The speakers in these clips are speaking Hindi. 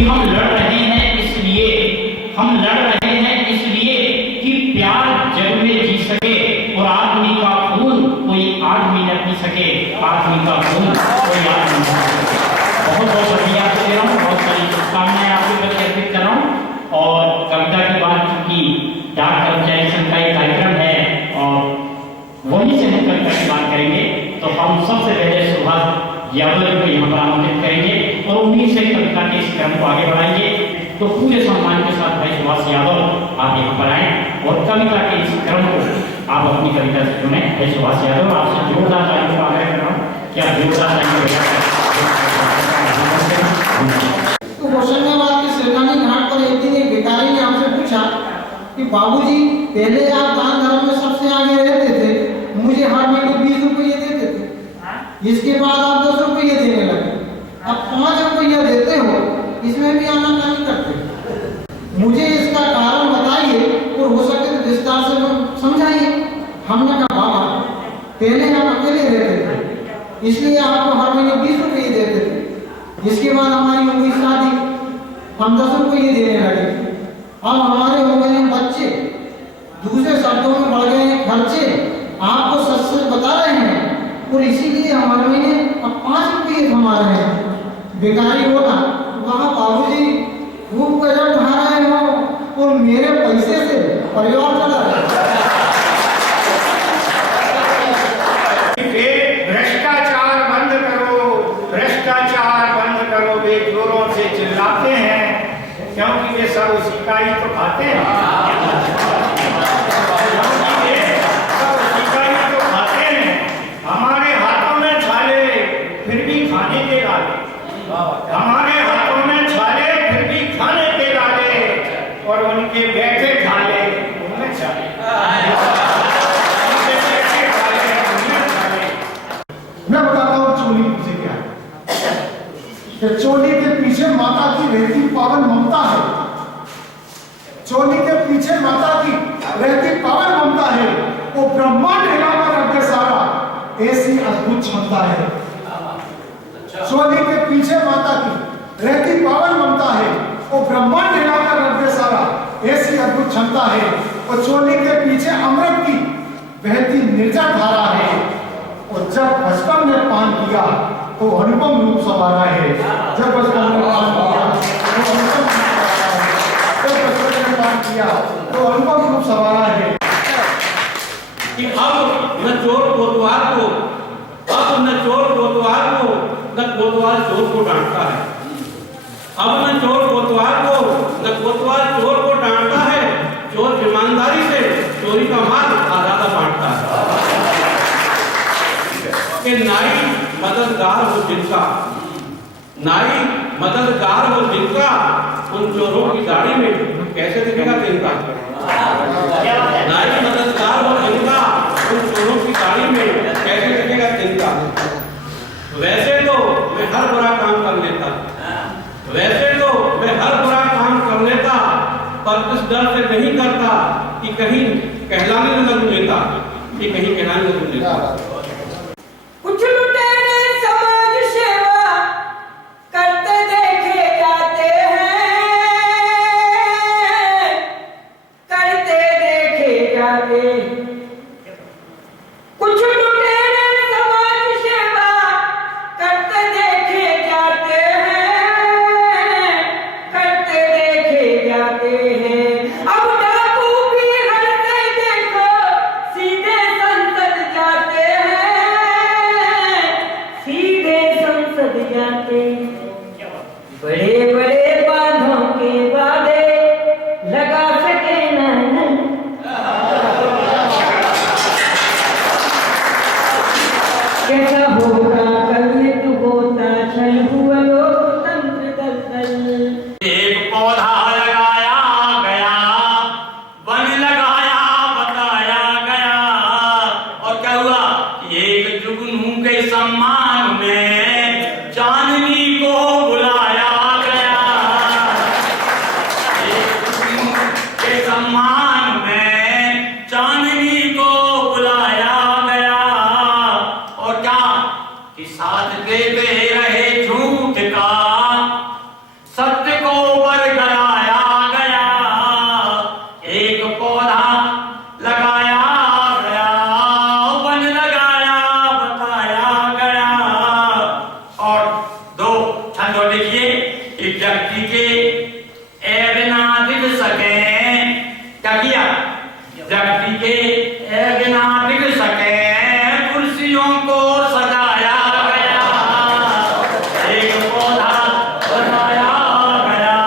कि हम लड़ रहे हैं इसलिए कि प्यार जग में जी सके और आदमी का खून कोई आदमी न पी सके, आदमी का खून कोई आदमी न पी सके। बहुत बहुत शुक्रिया दे रहा हूँ, बहुत सारी शुभकामनाएं आपके प्रति अर्पित कर रहा हूँ। और कविता के बाद चूंकि डाक कर्मचारी संघ का एक कार्यक्रम है और वहीं से हम कविता की बात करेंगे, तो हम सबसे पहले सुभाष यादव को यहाँ पर आमंत्रित करेंगे और उन्हीं से कविता के इस क्रम को आगे बढ़ाएंगे। तो पूरे सम्मान के साथ भाई सुभाष यादव आप यहाँ पर आए और कविता के इस क्रम को आप अपनी कविता से सुने। भाई सुभाष यादव आपसे जोरदार तालियों का आग्रह कर रहा हूँ, क्या जोरदार तो होशंगाबाद के सिरगानी घाट पर एक दिन एक भिखारी ने हमसे पूछा कि बाबूजी पहले आप दान धर्म में सबसे आगे रहते थे, मुझे हर महीने 20 रुपये देते थे, इसके बाद आप 10 रुपये देने लगे, अब 5 रुपये देते हो, इसमें भी आनाकानी करते। मुझे इसका कारण बताइए और हो सके तो विस्तार से समझाइए। हमने कहा बाबा पहले हम अकेले रहते थे इसलिए आपको हर महीने 20 रुपये देते थे, इसके बाद हमारी हो गई शादी, हम 10 रुपये देने लगे, अब हमारे हो गए हैं बच्चे, दूसरे शब्दों में बढ़ गए हैं खर्चे, आपको सच सच बता रहे हैं और इसीलिए हमारे महीने अब 5 रुपये थमा रहे हैं। भिखारी बोला वहाँ बाबूजी खूब गजब ढा रहे हो और मेरे पैसे से परिवार चला रहा है। भ्रष्टाचार बंद करो, भ्रष्टाचार बंद करो, वे जोरों से चिल्लाते हैं क्योंकि वे सब उसी का ही तो खाते हैं। हमारे हाथों में छाले फिर भी खाने के लाले, हमारे हाथों में छाले फिर भी खाने के लाले और उनके बैठे खाले उनमें छाले। मैं बताता हूँ चोली पीछे क्या है। चोली के पीछे माता की रहती पावन ममता है, चोली के पीछे माता की रहती पावन ममता है, वो ब्रह्मांड हिलाकर रख दे सारा, ऐसी अद्भुत क्षमता है। चोली के पीछे माता की रहती पावन ममता है, वो ब्रह्मांड हिलाकर रख दे सारा, ऐसी अद्भुत क्षमता है। और चोली के पीछे अमृत की बहती निर्जर धारा है, और जब बचपन में पान किया तो अनुपम रूप संवारा है। जब बचपन में पान किया तो अनुपम रूप संवारा है, जब बचपन में पान किया तो अनुपम रूप संवारा है। कि अब न चोर कोतवाल को, अब न चोर कोतवाल को, न कोतवाल चोर को डांटता है। अब न चोर कोतवाल को, न कोतवाल चोर को डांटता है, चोर ईमानदारी से चोरी का माल आधा बांटता है। कि नाई मददगार हो जिनका, नाई मददगार हो जिनका, उन चोरों की दाढ़ी में कैसे दिखेगा तिनका। नाई मददगार हो जिनका, उन चोरों की दाढ़ी में कैसे दिखेगा तिनका। वैसे तो मैं हर बुरा काम कर लेता, वैसे तो मैं हर बुरा काम कर लेता, पर इस डर से नहीं करता कि कहीं कहलाने न लगूं लेता, कि कहीं कहलाने न लगूं लेता। कुछ लुटेरे समाज सेवा करते देखे जाते हैं, करते देखे जाते। कुछ लुटेरे समाज सेवा करते देखे जाते हैं, करते देखे जाते हैं। अब डाकू भी हटते देखो सीधे संसद जाते हैं, सीधे संसद जाते। बड़े बड़े बांधों के वादे लगा सके नहीं, कैसा होगा कल में तू होता छल हुआ लोकतंत्र दलदल। एक पौधा लगाया गया, वन लगाया बताया गया, और क्या हुआ? एक जुगनू के सम्मान में चांदनी को बुलाया गया। एक जुगनू के सम्मान में चांदनी को बुलाया गया, और क्या कि साथ देते रहे झूठ का, सत्य को और 2 छंद और लिखिए कि व्यक्ति के ऐब ना दिख सके, क्या किया? व्यक्ति के ऐब ना दिख सके, कुर्सियों को सजाया गया, एक पौधा बनाया गया,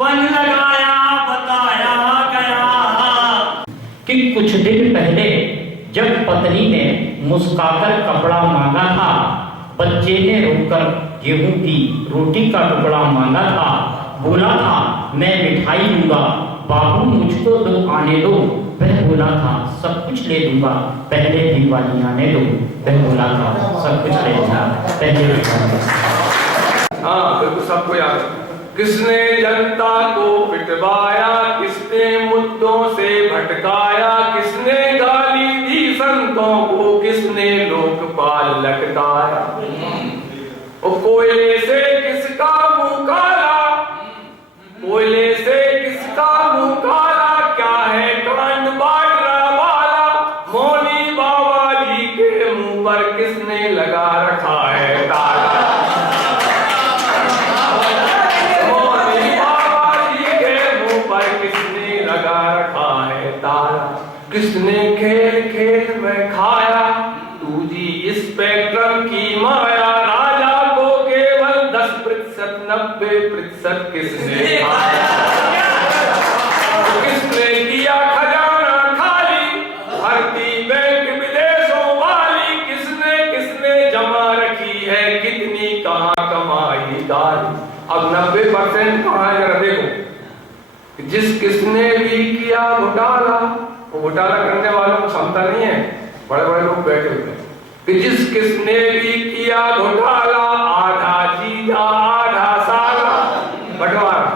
वन लगाया बताया गया। कि कुछ दिन पहले जब पत्नी ने मुस्कुराकर कपड़ा मांगा था, बच्चे ने रोकर गेहूं की रोटी का टुकड़ा मांगा था, बोला था मैं मिठाई दूंगा, बाबू मुझको दो आने दो, वह बोला था सब कुछ ले दूंगा, पहले दिवाली आने दो, वह बोला था सब कुछ ले दूंगा, पहले दिवाली। हाँ बिल्कुल सबको याद है। किसने जनता को पिटवाया, किसने मुद्दों से भटकाया, किसने गाली दी संतों को, किसने लोकपाल लटकाया। ओ कोयले से किसका मुंह काला, कोयले से किसका मुंह काला, क्या है कांड बाटरा वाला, मौनी बाबा जी के मुंह पर किसने लगा रखा है ताला। किसने खेल खेल में खाया 2G स्पेक्ट्रम की माया, राजा को केवल 10% 90% किसने खाया। किसने किया खजाना खाली, भर्ती बैंक विदेशों वाली, किसने किसने जमा रखी है कितनी कहाँ कमाई दारी। अब 90% कहाँ है जरा देखो। जिस किसने भी किया घोटाला, वो घोटाला करने वालों को क्षमता नहीं है, बड़े बड़े लोग बैठे हुए हैं। कि जिस किसने भी किया घोटाला, आधा जीजा आधा साला बंटवारा।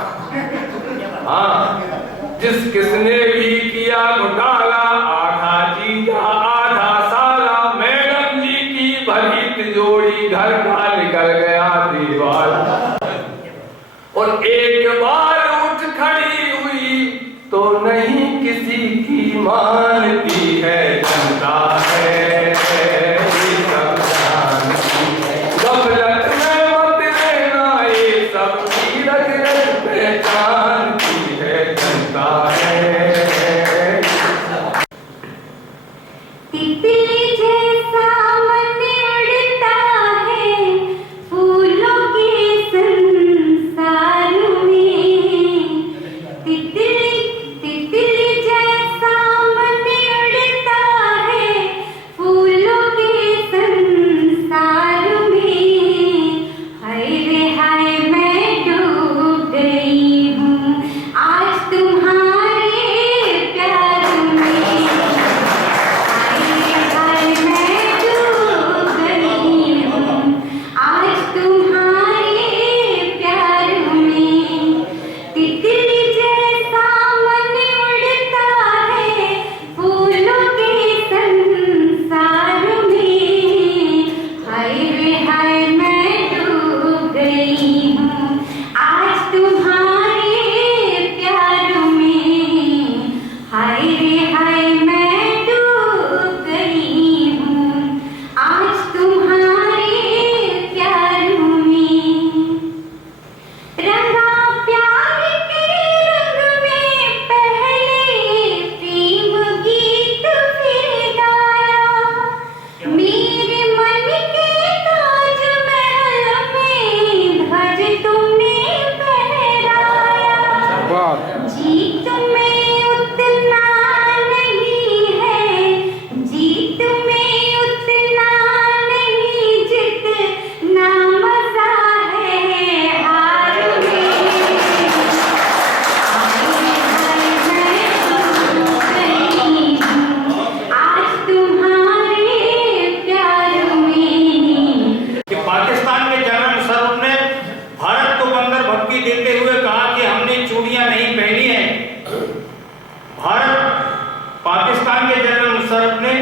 हाँ जिस किसने भी किया घोटाला, आधा जीजा आधा साला, मैडम जी की भरी तिजोरी घर का निकल गया दीवार। और एक बार उठ खड़ी हुई तो नहीं किसी की मानती है, जनता है सब जानती है। गफलत में मत रहना, ये सब की रग रग पहचानती है, जनता है। तितली जैसा मन उड़ता है फूलों के संसार में, तितली जैसा मन उड़ता है फूलों के संसार में। हाय रे हाय मैं डूब गई हूँ आज तुम्हारे प्यार में। हाय रे हाय मैं डूब गई हूँ आज तुम्हारे प्यार में। तितली जैसा मन उड़ता है फूलों के संसार में। हाय रे हाय मैं डूब गई हूँ आज तुम्हारे प्यार में। हाय रे हाय मैं डूब गई हूँ आज तुम्हारे प्यार में। रंगा प्यार के रंग में पहले प्रेम गीत फिर गाया, मेरे मन के ताज महल में ध्वज तुमने फहराया। जीत में उतना नहीं है, जीत में उतना नहीं जितना मजा है हार में। आज तुम्हारे प्यार में। कि पाकिस्तान के जनरल मुशर्रफ ने भारत को बंदर भक्ति देते हुए कहा कि हमने चूड़ियां नहीं पहनी है। पाकिस्तान के जनरल मुशर्रफ ने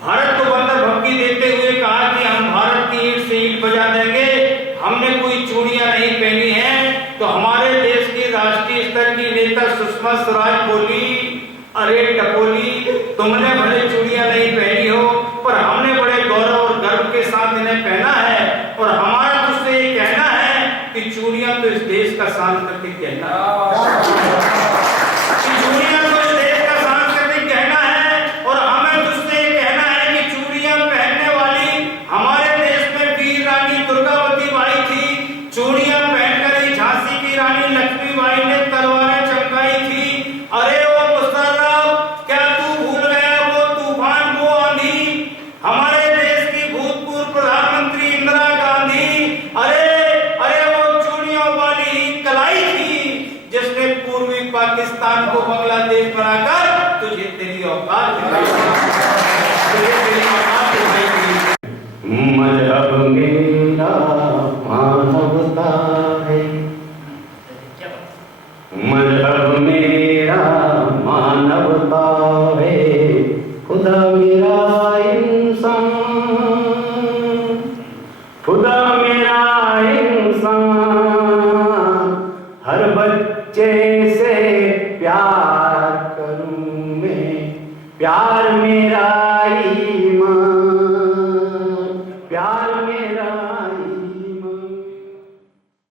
भारत को बंदर भक्ति देते हुए कहा कि हम भारत की ईंट से ईंट बजा देंगे, हमने कोई चूड़ियां नहीं पहनी है। तो हमारे देश की राष्ट्रीय स्तर की नेता सुषमा स्वराज बोली, अरे टपोली तुमने भले चूड़ियां नहीं पहनी हो, पर हमने बड़े गौरव और गर्व के साथ इन्हें पहना है। चूड़ियां तो इस देश का सांस्कृतिक गहना चूड़ियां तो इस देश का सांस्कृतिक गहना है। और हमें तुझसे कहना है कि चूड़ियां पहनने वाली हमारे देश में वीर रानी दुर्गावती बाई थी। चूड़ियां पहनकर ही झांसी की रानी लक्ष्मीबाई ने तलवारें चमकाई थी। अरे वो मुशर्रफ, क्या तू भूल गया वो तूफान, वो आंधी, हमारे देश की भूतपूर्व प्रधानमंत्री इंदिरा गांधी। अरे अरे वो चूड़ियों वाली ही कलाई थी जिसने पूर्वी पाकिस्तान को बांग्लादेश बनाकर तुझे तेरी औकात दिखाई, तुझे तेरी औकात दिखाई। मजहब मेरा मानवता है, मजहब मेरा मानवता है, खुदा मेरा इंसान, खुदा मेरा इंसान, हर बच्चे से प्यार करूं मैं, प्यार मेरा